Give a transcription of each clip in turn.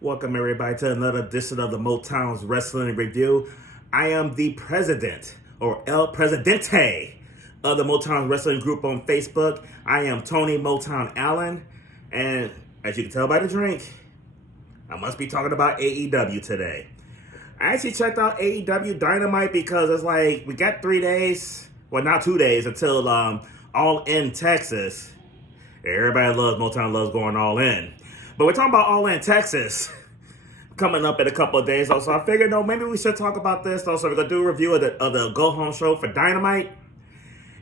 Welcome everybody to another edition of the Motown's Wrestling Review. I am the president, or El Presidente, of the Motown Wrestling Group on Facebook. I am Tony Motown Allen, and as you can tell by the drink, I must be talking about AEW today. I actually checked out AEW Dynamite because it's like, we got 3 days, well not 2 days, until All In Texas. Everybody loves, Motown loves going all in. But we're talking about All In Texas coming up in a couple of days. So I figured, maybe we should talk about this. So we're going to do a review of the Go Home show for Dynamite.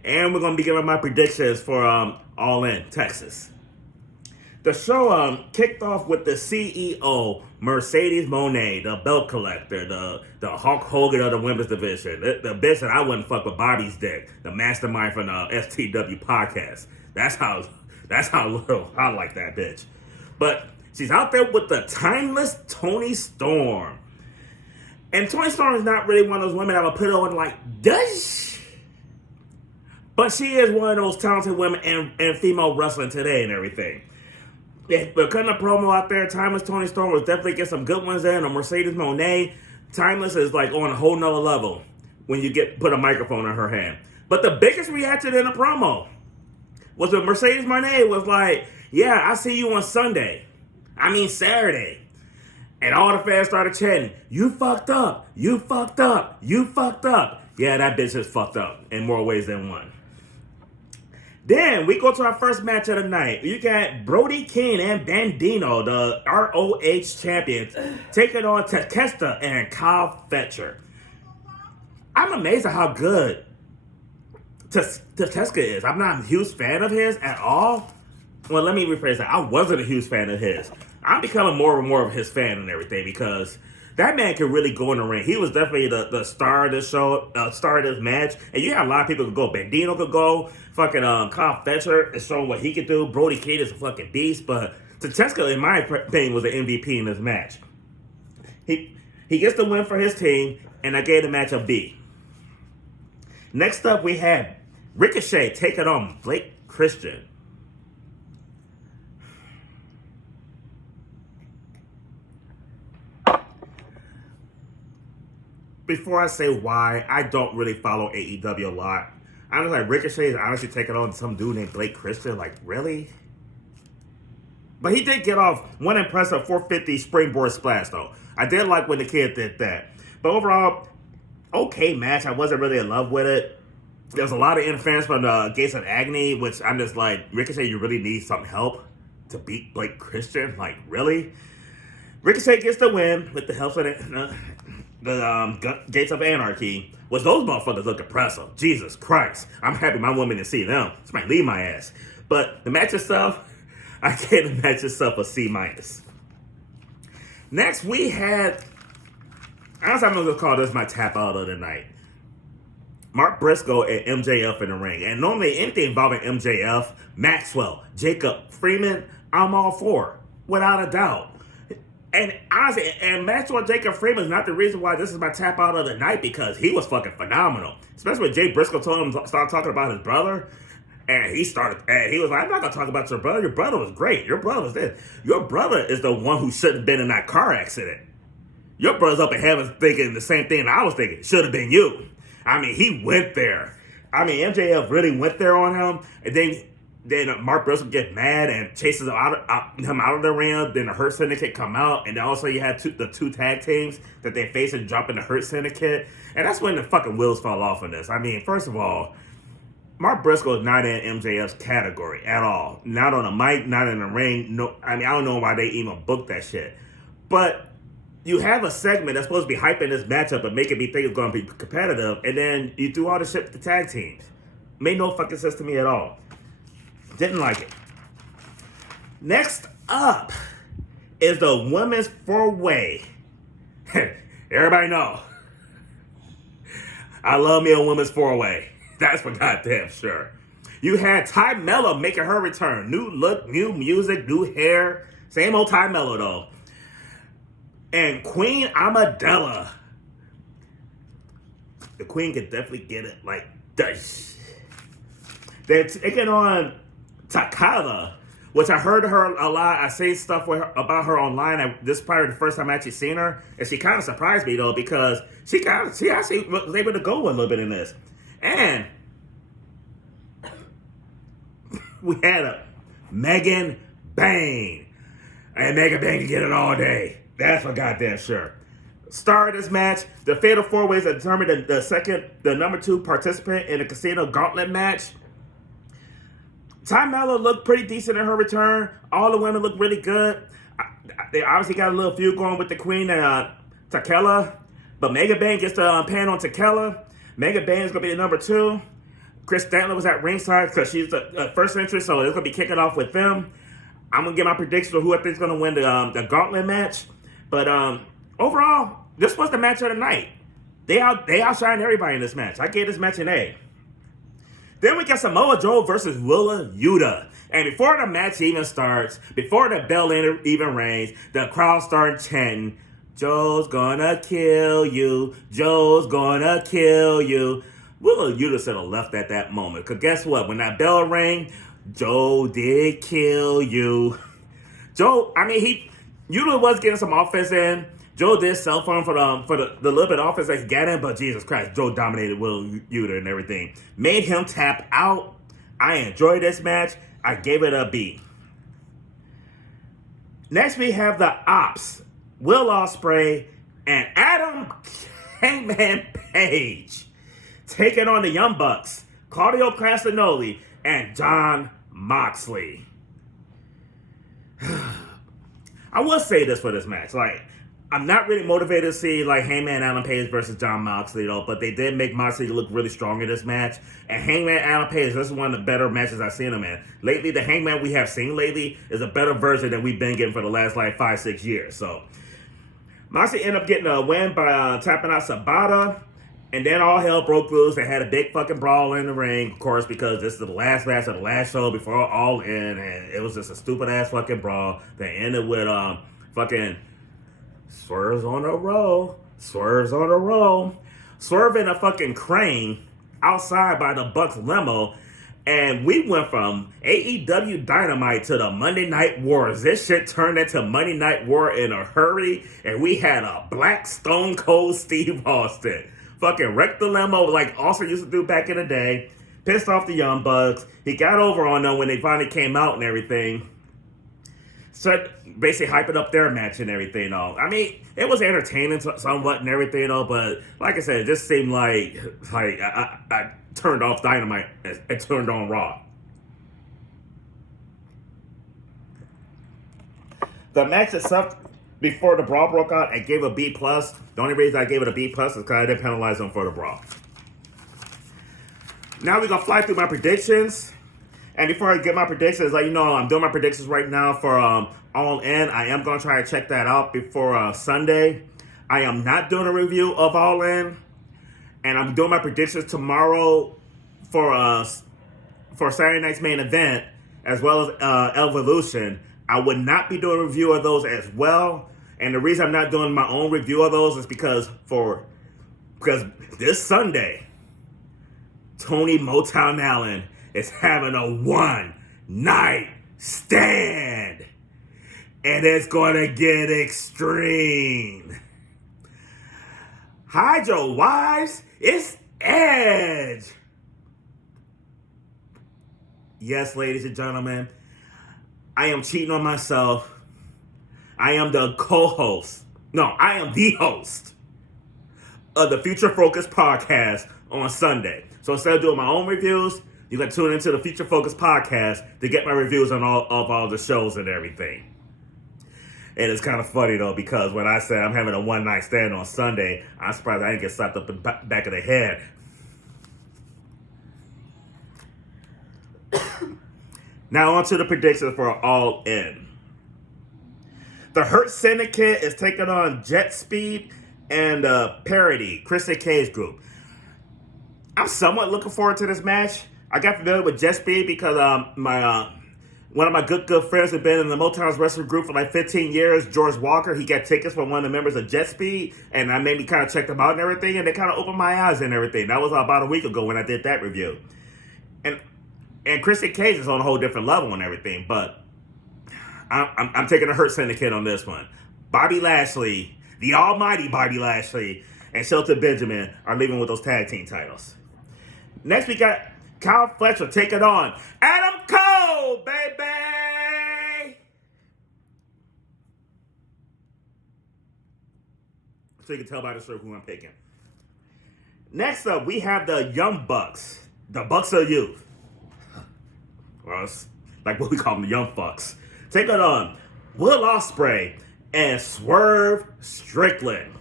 And we're going to be giving my predictions for All In Texas. The show kicked off with the CEO, Mercedes Moné, the belt collector, the Hulk Hogan of the women's division, the bitch that I wouldn't fuck with Bobby's dick, the mastermind from the FTW podcast. That's how little I like that bitch. But she's out there with the timeless Toni Storm. And Toni Storm is not really one of those women I would put on like, does. But she is one of those talented women and female wrestling today and everything. But cutting a promo out there, Timeless Toni Storm was definitely get some good ones in. Or Mercedes Moné, Timeless is like on a whole nother level when you put a microphone in her hand. But the biggest reaction in the promo was when Mercedes Moné was like, yeah, I see you on Saturday. And all the fans started chanting, you fucked up, you fucked up, you fucked up. Yeah, that bitch is fucked up in more ways than one. Then we go to our first match of the night. You got Brody King and Bandino, the ROH champions, taking on Takeshita and Kyle Fletcher. I'm amazed at how good Takeshita is. I'm not a huge fan of his at all. Well, let me rephrase that. I wasn't a huge fan of his. I'm becoming more and more of his fan and everything because that man can really go in the ring. He was definitely the star of this show, star of this match. And you have a lot of people who could go. Bandino could go. Fucking Kyle Fletcher is showing what he could do. Brody King is a fucking beast. But Takeshita, in my opinion, was the MVP in this match. He gets the win for his team, and I gave the match a B. Next up, we had Ricochet taking on Blake Christian. Before I say why, I don't really follow AEW a lot. I'm just like, Ricochet is honestly taking on some dude named Blake Christian. Like, really? But he did get off one impressive 450 springboard splash, though. I did like when the kid did that. But overall, okay match. I wasn't really in love with it. There was a lot of interference from the Gates of Agony, which I'm just like, Ricochet, you really need some help to beat Blake Christian? Like, really? Ricochet gets the win with the help of the Gates of Anarchy. Was those motherfuckers look impressive? Jesus Christ. I'm happy my woman didn't see them. This might leave my ass. But the match itself, I gave the match itself a C-. Next, we had, honestly, I'm going to call this my tap out of the night. Mark Briscoe and MJF in the ring. And normally anything involving MJF, Maxwell, Jacob, Freeman, I'm all for, without a doubt. And honestly, and Maxwell Jacob Freeman is not the reason why this is my tap out of the night, because he was fucking phenomenal. Especially when Jay Briscoe told him to start talking about his brother. And he was like, I'm not going to talk about your brother. Your brother was great. Your brother was this. Your brother is the one who shouldn't have been in that car accident. Your brother's up in heaven thinking the same thing I was thinking. Should have been you. I mean, he went there. I mean, MJF really went there on him. And then Mark Briscoe get mad and chases him out of the ring. Then the Hurt Syndicate come out. And then also you had the two tag teams that they face and drop in the Hurt Syndicate. And that's when the fucking wheels fell off on this. I mean, first of all, Mark Briscoe is not in MJF's category at all. Not on the mic, not in the ring. No, I mean, I don't know why they even booked that shit. But you have a segment that's supposed to be hyping this matchup and making me think it's going to be competitive. And then you do all the shit with the tag teams. Made no fucking sense to me at all. Didn't like it. Next up is the women's four-way. Everybody know. I love me a women's four-way. That's for goddamn sure. You had Ty Mello making her return. New look, new music, new hair. Same old Ty Mello though. And Queen Amadella. The Queen could definitely get it like this. They're taking on Takada, which I heard her a lot. I say stuff with her, about her online. This is probably the first time I actually seen her, and she kind of surprised me though because she actually was able to go a little bit in this, and we had a Megan Bang, and Megan Bang can get it all day. That's for goddamn sure. Star of this match, the Fatal 4-Ways that determined the number 2 participant in the Casino Gauntlet match. Ty Mello looked pretty decent in her return. All the women looked really good. They obviously got a little feud going with the Queen and Takela. But Megan Bang gets the pan on Takela. Megan Bang is going to be the number 2. Chris Stanley was at ringside because she's the first entrant, so it's going to be kicking off with them. I'm going to get my prediction of who I think is going to win the Gauntlet match. But overall, this was the match of the night. They outshined everybody in this match. I gave this match an A. Then we got Samoa Joe versus Willa Yuta. And before the match even starts, before the bell even rings, the crowd started chanting, "Joe's gonna kill you. Joe's gonna kill you." Willa Yuta should have left at that moment. Because guess what? When that bell rang, Joe did kill you. Joe, Yuta was getting some offense in. Joe did sell for him for the little bit of offense that he got in, but Jesus Christ, Joe dominated Will Yuta and everything. Made him tap out. I enjoyed this match. I gave it a B. Next, we have the Ops, Will Ospreay and Adam Hangman Page taking on the Young Bucks, Claudio Castagnoli and Jon Moxley. I will say this for this match, I'm not really motivated to see Hangman Adam Page versus Jon Moxley though, but they did make Moxley look really strong in this match. And Hangman Adam Page, this is one of the better matches I've seen him in. Lately, the Hangman we have seen lately is a better version than we've been getting for the last 5-6 years. So Moxley ended up getting a win by tapping out Sabata, and then all hell broke loose. They had a big fucking brawl in the ring, of course, because this is the last match of the last show before All In, and it was just a stupid ass fucking brawl that ended with fucking swerves on a roll, swerving a fucking crane outside by the Bucks limo, and we went from AEW Dynamite to the Monday Night Wars. This shit turned into Monday Night War in a hurry, and we had a black Stone Cold Steve Austin fucking wrecked the limo like Austin used to do back in the day, pissed off the Young Bucks. He got over on them when they finally came out and everything. So basically hyping up their match and everything though. It was entertaining somewhat and everything though, but like I said, it just seemed like I turned off Dynamite and turned on Raw. The match itself, before the brawl broke out, I gave a B+. The only reason I gave it a B+ is because I didn't penalize them for the brawl. Now we're going to fly through my predictions. And before I get my predictions, I'm doing my predictions right now for All In. I am going to try to check that out before Sunday. I am not doing a review of All In. And I'm doing my predictions tomorrow for Saturday night's main event, as well as Evolution. I would not be doing a review of those as well. And the reason I'm not doing my own review of those is because this Sunday, Tony Motown Allen is having a one-night stand. And it's going to get extreme. Hydro Wives, it's Edge. Yes, ladies and gentlemen, I am cheating on myself. I am the co-host. No, I am the host of the Future Focus podcast on Sunday. So instead of doing my own reviews, you can tune into the Future Focus podcast to get my reviews on all the shows and everything. And it's kind of funny though, because when I said I'm having a one-night stand on Sunday, I'm surprised I didn't get slapped up in the back of the head. Now on to the predictions for All In. The Hurt Syndicate is taking on Jet Speed and Parody, Christian Cage group. I'm somewhat looking forward to this match. I got familiar with Jet Speed because one of my good friends who've been in the Motown's wrestling group for 15 years, George Walker, he got tickets from one of the members of Jet Speed, and I made me kind of check them out and everything, and they kind of opened my eyes and everything. That was about a week ago when I did that review. And Christian Cage is on a whole different level and everything, but I'm taking a Hurt Syndicate on this one. Bobby Lashley, the almighty Bobby Lashley, and Shelton Benjamin are leaving with those tag team titles. Next, we got Kyle Fletcher taking on Adam Cole, baby! So you can tell by the shirt who I'm picking. Next up, we have the Young Bucks. The Bucks of Youth. Well, it's like what we call them, the Young Bucks. Taking on Will Ospreay and Swerve Strickland.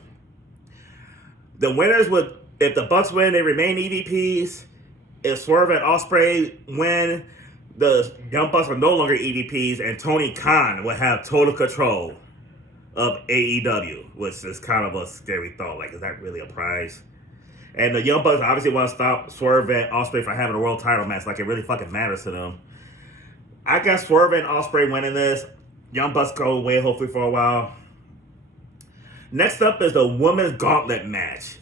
The winners would, if the Bucks win, they remain EVPs. If Swerve and Ospreay win, the Young Bucks are no longer EVPs, and Tony Khan will have total control of AEW, which is kind of a scary thought. Like, is that really a prize? And the Young Bucks obviously want to stop Swerve and Ospreay from having a world title match. Like, it really fucking matters to them. I got Swerve and Ospreay winning this. Young Bucks go away hopefully for a while. Next up is the women's gauntlet match.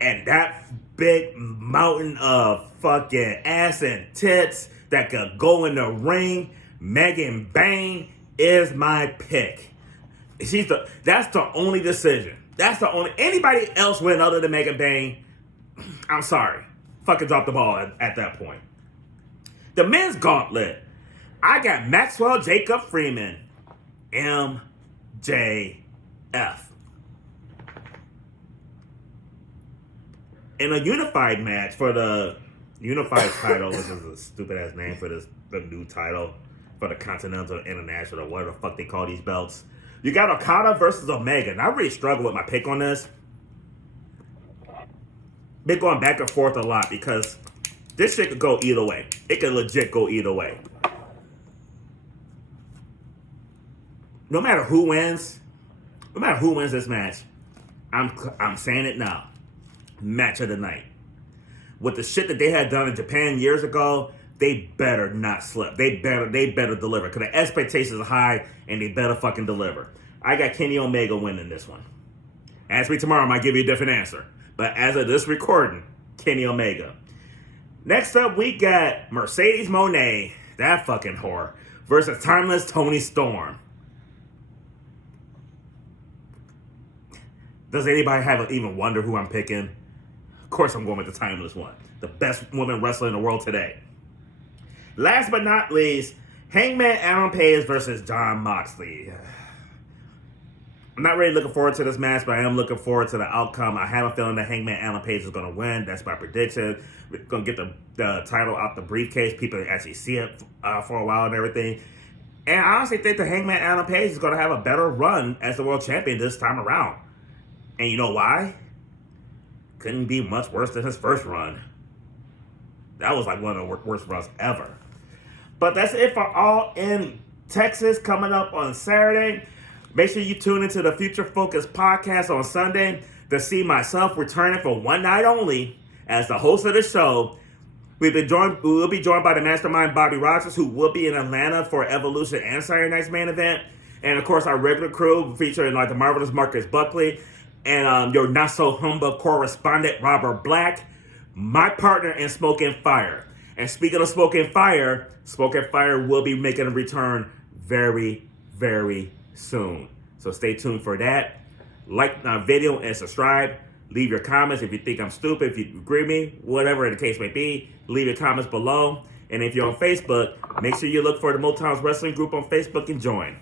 And that big mountain of fucking ass and tits that could go in the ring, Megan Bayne is my pick. That's the only decision. That's the only, anybody else win other than Megan Bayne, I'm sorry. Fucking drop the ball at that point. The men's gauntlet. I got Maxwell Jacob Freeman, MJF. In a unified match for the unified title, which is a stupid ass name for the new title for the Continental, International, or whatever the fuck they call these belts. You got Okada versus Omega. And I really struggle with my pick on this. Been going back and forth a lot because this shit could go either way. It could legit go either way. No matter who wins this match, I'm saying it now. Match of the night. With the shit that they had done in Japan years ago, they better not slip. They better deliver. Because the expectations are high and they better fucking deliver. I got Kenny Omega winning this one. Ask me tomorrow, I might give you a different answer. But as of this recording, Kenny Omega. Next up, we got Mercedes Moné, that fucking whore, versus Timeless Tony Storm. Does anybody even wonder who I'm picking? Of course I'm going with the Timeless one. The best woman wrestler in the world today. Last but not least, Hangman Adam Page versus Jon Moxley. I'm not really looking forward to this match, but I am looking forward to the outcome. I have a feeling that Hangman Adam Page is going to win. That's my prediction. We're going to get the title out the briefcase. People actually see it for a while and everything. And I honestly think that Hangman Adam Page is going to have a better run as the world champion this time around. And you know why? Couldn't be much worse than his first run. That was like one of the worst runs ever. But that's it for All in Texas coming up on Saturday. Make sure you tune into the Future Focus podcast on Sunday to see myself returning for one night only as the host of the show. We will be joined by the mastermind Bobby Rogers, who will be in Atlanta for Evolution and Saturday night's main event. And of course, our regular crew featuring like the marvelous Marcus Buckley and your not so humble correspondent Robert Black, my partner in Smoke and Fire. And speaking of Smoke and Fire will be making a return very, very soon. So stay tuned for that. Like my video and subscribe. Leave your comments if you think I'm stupid, if you agree with me, whatever the case may be. Leave your comments below. And if you're on Facebook, make sure you look for the Motown's Wrestling Group on Facebook and join.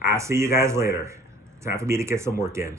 I'll see you guys later. Time for me to get some work in.